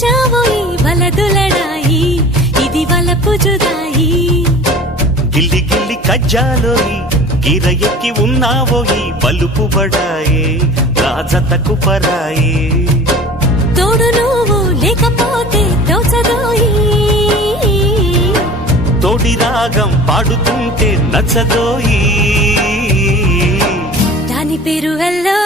వచ్చావోయి వలదులడాయి ఇది వలపు జుదాయి గిల్లి గిల్లి కజ్జాలోయి గిర ఎక్కి ఉన్నావోయి బలుపు బడాయే రాజతకు పరాయే తోడు నువ్వు లేకపోతే తోచదోయి తోడి రాగం పాడుతుంటే నచ్చదోయి దాని పేరు హెల్లో